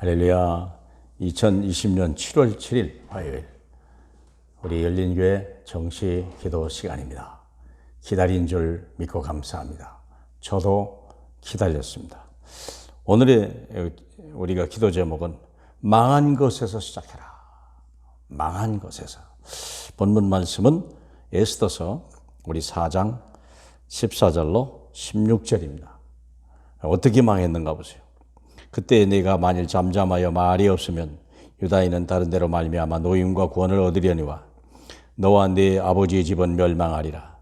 할렐루야. 2020년 7월 7일 화요일 우리 열린교회 정시 기도 시간입니다. 기다린 줄 믿고 감사합니다. 저도 기다렸습니다. 오늘의 우리가 기도 제목은 망한 것에서 시작해라. 망한 것에서. 본문 말씀은 에스더서 우리 4장 14절로 16절입니다. 어떻게 망했는가 보세요. 그때 내가 만일 잠잠하여 말이 없으면 유다인은 다른 데로 말미암아 노임과 구원을 얻으려니와 너와 네 아버지의 집은 멸망하리라.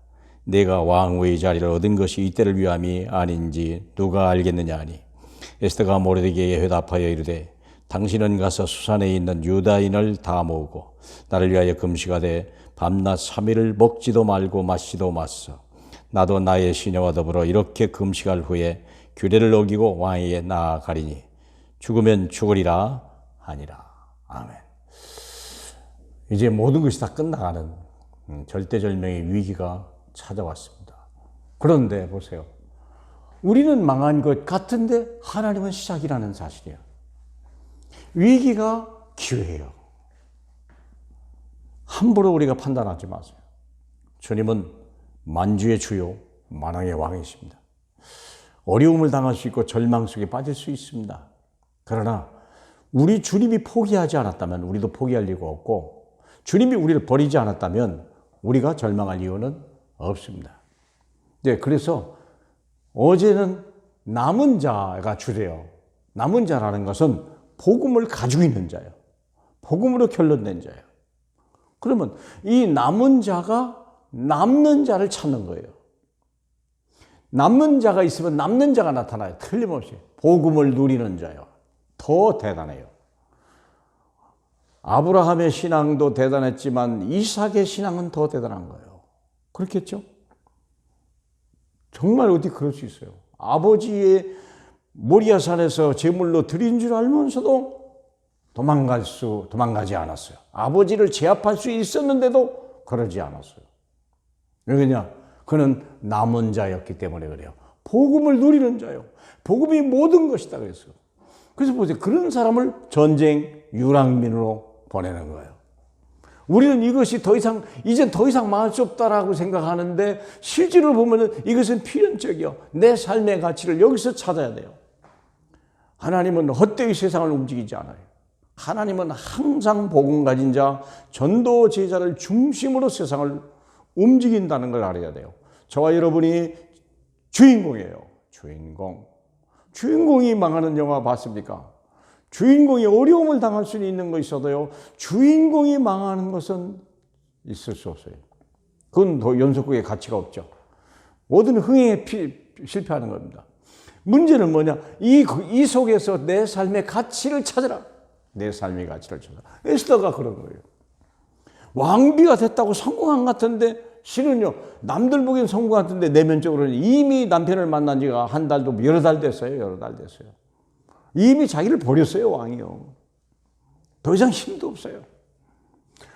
내가 왕후의 자리를 얻은 것이 이때를 위함이 아닌지 누가 알겠느냐 하니 에스더가 모르드게에게 회답하여 이르되 당신은 가서 수산에 있는 유다인을 다 모으고 나를 위하여 금식하되 밤낮 3일을 먹지도 말고 마시지도 마소. 나도 나의 시녀와 더불어 이렇게 금식할 후에 규례를 어기고 왕에게 나아가리니 죽으면 죽으리라 하니라. 아멘. 이제 모든 것이 다 끝나가는 절대절명의 위기가 찾아왔습니다. 그런데 보세요. 우리는 망한 것 같은데 하나님은 시작이라는 사실이에요. 위기가 기회예요. 함부로 우리가 판단하지 마세요. 주님은 만주의 주요 만왕의 왕이십니다. 어려움을 당할 수 있고 절망 속에 빠질 수 있습니다. 그러나 우리 주님이 포기하지 않았다면 우리도 포기할 이유가 없고 주님이 우리를 버리지 않았다면 우리가 절망할 이유는 없습니다. 네, 그래서 어제는 남은 자가 주래요. 남은 자라는 것은 복음을 가지고 있는 자예요. 복음으로 결론낸 자예요. 그러면 이 남은 자가 남는 자를 찾는 거예요. 남는 자가 있으면 남는 자가 나타나요. 틀림없이. 복음을 누리는 자요. 더 대단해요. 아브라함의 신앙도 대단했지만 이삭의 신앙은 더 대단한 거예요. 그렇겠죠? 정말 어디 그럴 수 있어요. 아버지의 모리아산에서 제물로 드린 줄 알면서도 도망가지 않았어요. 아버지를 제압할 수 있었는데도 그러지 않았어요. 왜냐? 그는 남은 자였기 때문에 그래요. 복음을 누리는 자요. 복음이 모든 것이다 그랬어요. 그래서 보세요. 그런 사람을 전쟁 유랑민으로 보내는 거예요. 우리는 이것이 이젠 더 이상 망할 수 없다라고 생각하는데 실제로 보면은 이것은 필연적이요. 내 삶의 가치를 여기서 찾아야 돼요. 하나님은 헛되이 세상을 움직이지 않아요. 하나님은 항상 복음 가진 자, 전도 제자를 중심으로 세상을 움직인다는 걸 알아야 돼요. 저와 여러분이 주인공이에요. 주인공이 망하는 영화 봤습니까? 주인공이 어려움을 당할 수는 있는 거 있어도요. 주인공이 망하는 것은 있을 수 없어요. 그건 더 연속극의 가치가 없죠. 모든 흥행에 실패하는 겁니다. 문제는 뭐냐? 이 속에서 내 삶의 가치를 찾아라. 내 삶의 가치를 찾아라. 에스더가 그런 거예요. 왕비가 됐다고 성공한 것 같은데 실은요. 남들 보기엔 성공 같은데 내면적으로는 이미 남편을 만난 지가 한 달도 여러 달 됐어요. 이미 자기를 버렸어요. 왕이요. 더 이상 힘도 없어요.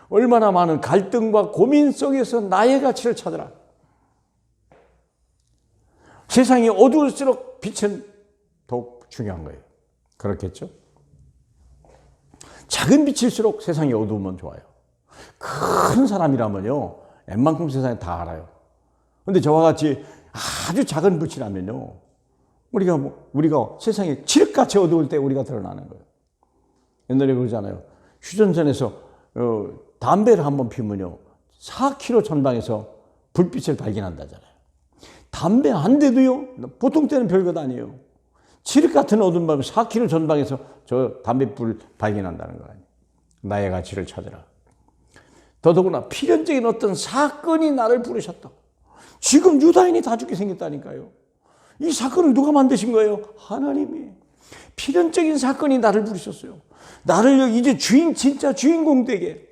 얼마나 많은 갈등과 고민 속에서 나의 가치를 찾아라. 세상이 어두울수록 빛은 더욱 중요한 거예요. 그렇겠죠? 작은 빛일수록 세상이 어두우면 좋아요. 큰 사람이라면요. 웬만큼 세상에 다 알아요. 그런데 저와 같이 아주 작은 빛이라면요. 우리가 세상에 칠흑같이 어두울 때 우리가 드러나는 거예요. 옛날에 그러잖아요. 휴전선에서 담배를 한번 피우면요. 4km 전방에서 불빛을 발견한다잖아요. 담배 한 대도요. 보통 때는 별것 아니에요. 칠흑 같은 어두운 밤에 4km 전방에서 저 담배불 발견한다는 거 아니에요. 나의 가치를 찾아라. 더더구나 필연적인 어떤 사건이 나를 부르셨다. 지금 유다인이 다 죽게 생겼다니까요. 이 사건을 누가 만드신 거예요? 하나님이. 필연적인 사건이 나를 부르셨어요. 나를 이제 진짜 주인공 되게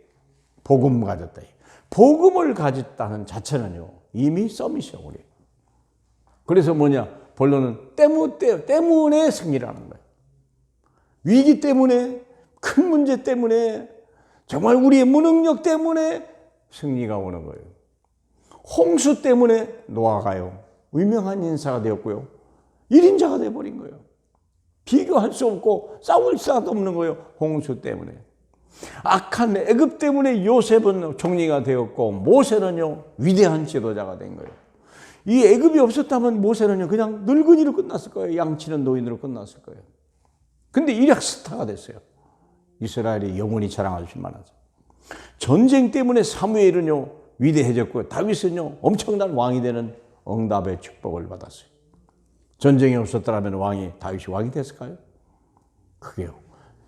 복음 가졌다. 복음을 가졌다는 자체는요. 이미 썸이셔 우리. 그래서 뭐냐? 본론은 때문에 승리라는 거예요. 위기 때문에, 큰 문제 때문에, 정말 우리의 무능력 때문에 승리가 오는 거예요. 홍수 때문에 노아가요. 유명한 인사가 되었고요. 1인자가 되어버린 거예요. 비교할 수 없고 싸울 수도 없는 거예요. 홍수 때문에. 악한 애굽 때문에 요셉은 총리가 되었고 모세는요 위대한 지도자가 된 거예요. 이 애굽이 없었다면 모세는요 그냥 늙은이로 끝났을 거예요. 양치는 노인으로 끝났을 거예요. 근데 일약 스타가 됐어요. 이스라엘이 영원히 자랑할 만하죠. 전쟁 때문에 사무엘은요 위대해졌고요. 다윗은요 엄청난 왕이 되는 응답의 축복을 받았어요. 전쟁이 없었더라면 다윗이 왕이 됐을까요? 그게요.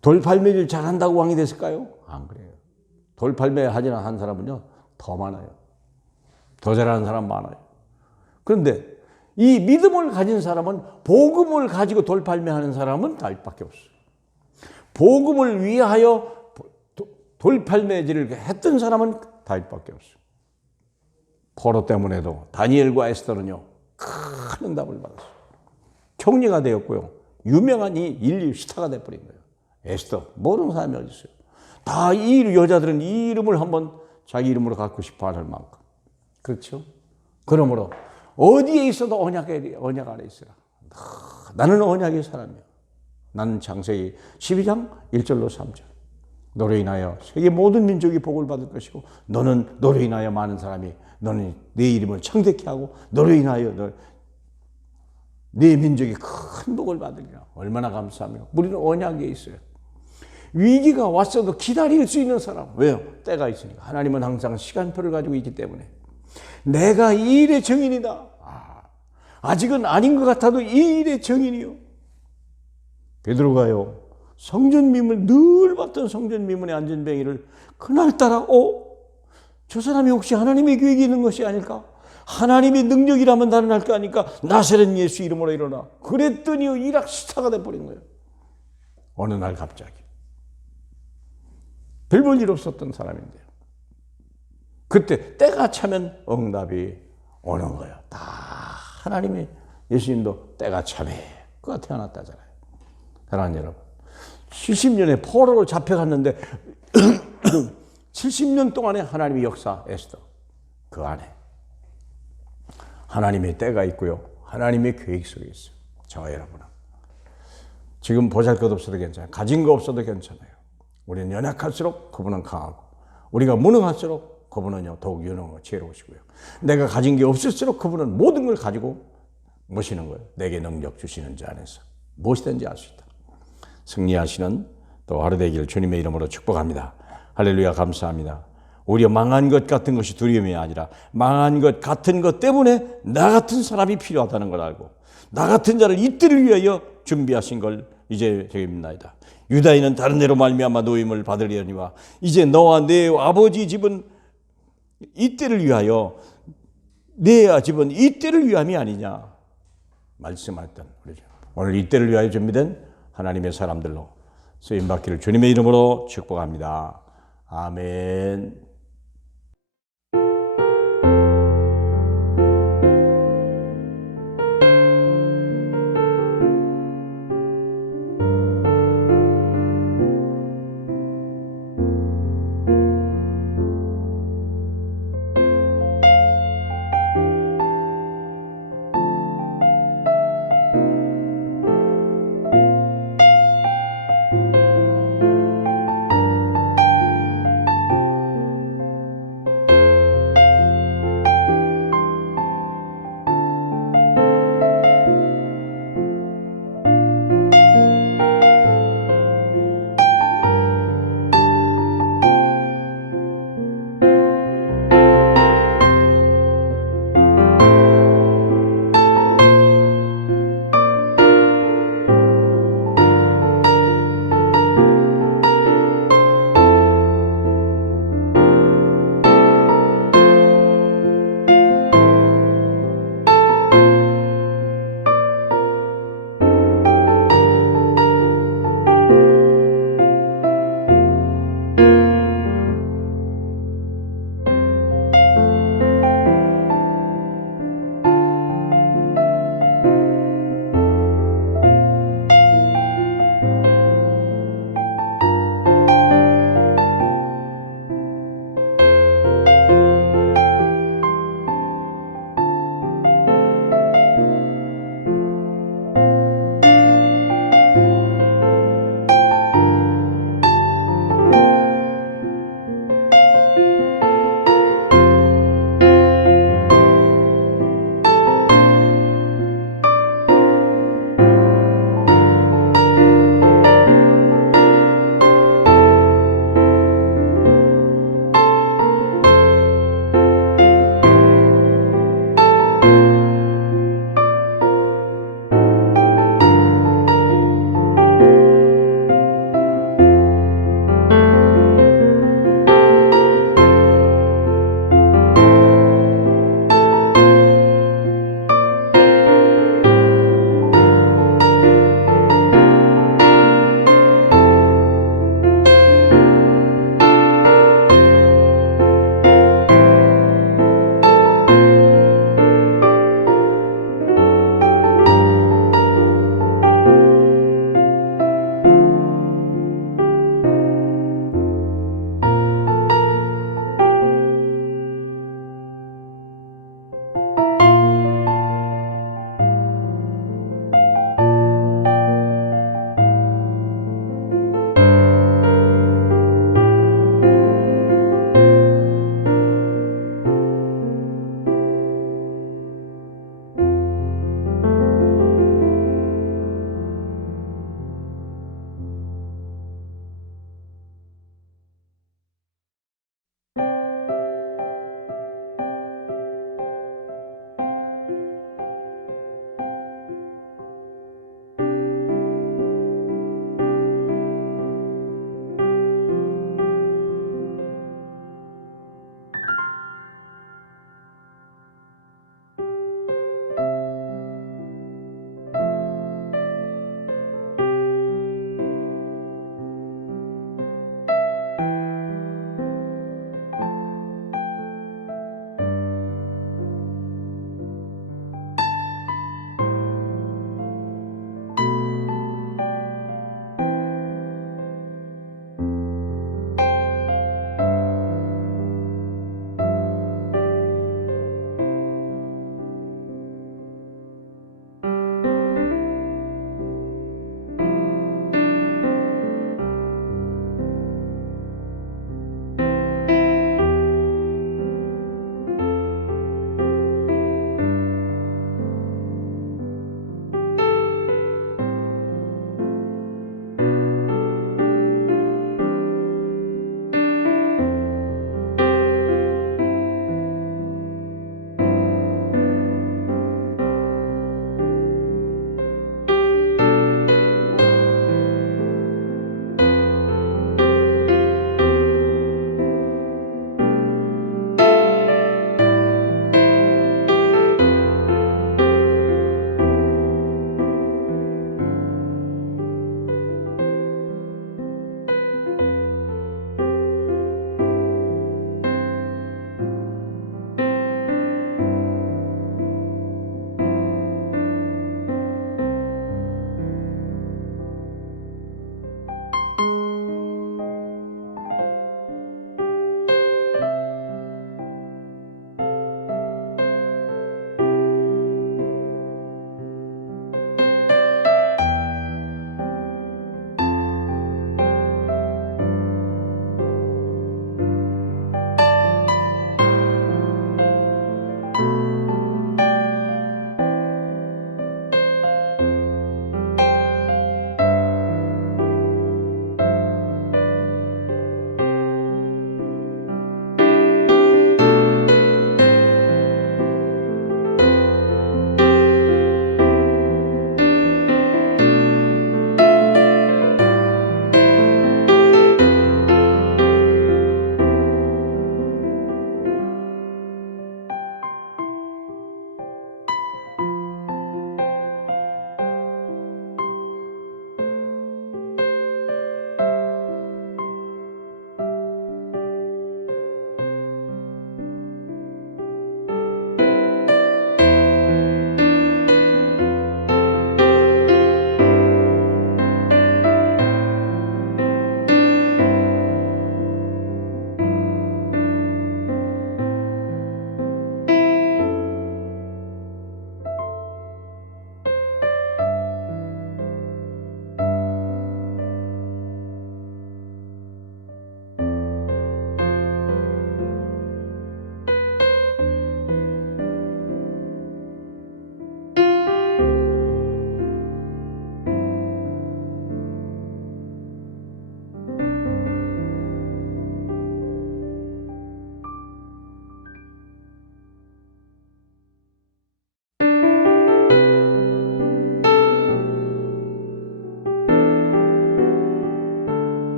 돌팔매를 잘한다고 왕이 됐을까요? 안 그래요. 돌팔매 하지 않은 사람은요 더 많아요. 더 잘하는 사람 많아요. 그런데 이 믿음을 가진 사람은, 복음을 가지고 돌팔매하는 사람은 다윗밖에 없어요. 복음을 위하여 돌팔매질을 했던 사람은 다윗밖에 없어요. 포로 때문에도 다니엘과 에스더는요 큰 응답을 받았어요. 총리가 되었고요. 유명한 이 인류 스타가 돼버린 거예요. 에스더, 모르는 사람이 어디 있어요. 다 이 여자들은 이 이름을 한번 자기 이름으로 갖고 싶어 할 만큼. 그렇죠? 그러므로 어디에 있어도 언약 안에 있어라. 나는 언약의 사람이야. 나는 창세기 12장 1절로 3절. 너로 인하여 세계 모든 민족이 복을 받을 것이고 너는 너로 인하여 많은 사람이 너는 내 이름을 창대케 하고 너로 인하여 네 민족이 큰 복을 받으리라. 얼마나 감사하며 우리는 언약에 있어요. 위기가 왔어도 기다릴 수 있는 사람. 왜요? 때가 있으니까. 하나님은 항상 시간표를 가지고 있기 때문에 내가 이 일의 정인이다. 아직은 아닌 것 같아도 이 일의 정인이요. 베드로가요 성전미문 늘 봤던 성전미문의 안전뱅이를 그날따라 저 사람이 혹시 하나님의 계획이 있는 것이 아닐까? 하나님의 능력이라면 나는 할 거 아니까 나사렛 예수 이름으로 일어나. 그랬더니 이락 스타가 돼버린 거예요. 어느 날 갑자기. 별 볼 일 없었던 사람인데요. 그때 때가 차면 응답이 오는 거예요. 다 하나님의 예수님도 때가 차매 그가 태어났다잖아요. 사랑하는 여러분, 70년에 포로로 잡혀갔는데 70년 동안의 하나님의 역사 에스더 그 안에 하나님의 때가 있고요. 하나님의 계획 속에 있어요. 저와 여러분은 지금 보잘것없어도 괜찮아요. 가진 거 없어도 괜찮아요. 우리는 연약할수록 그분은 강하고 우리가 무능할수록 그분은요 더욱 유능하고 지혜로우시고요. 내가 가진 게 없을수록 그분은 모든 걸 가지고 모시는 거예요. 내게 능력 주시는 자 안에서 무엇이든지 할 수 있다. 승리하시는 또 하루 되기를 주님의 이름으로 축복합니다. 할렐루야. 감사합니다. 오히려 망한 것 같은 것이 두려움이 아니라 망한 것 같은 것 때문에 나 같은 사람이 필요하다는 걸 알고 나 같은 자를 이때를 위하여 준비하신 걸 이제 저기 믿나이다. 유다인은 다른 데로 말미암아 노임을 받으려니와 이제 너와 내 아버지 집은 이때를 위하여 내 집은 이때를 위함이 아니냐 말씀했던 우리죠. 오늘 이때를 위하여 준비된 하나님의 사람들로 쓰임받기를 주님의 이름으로 축복합니다. 아멘.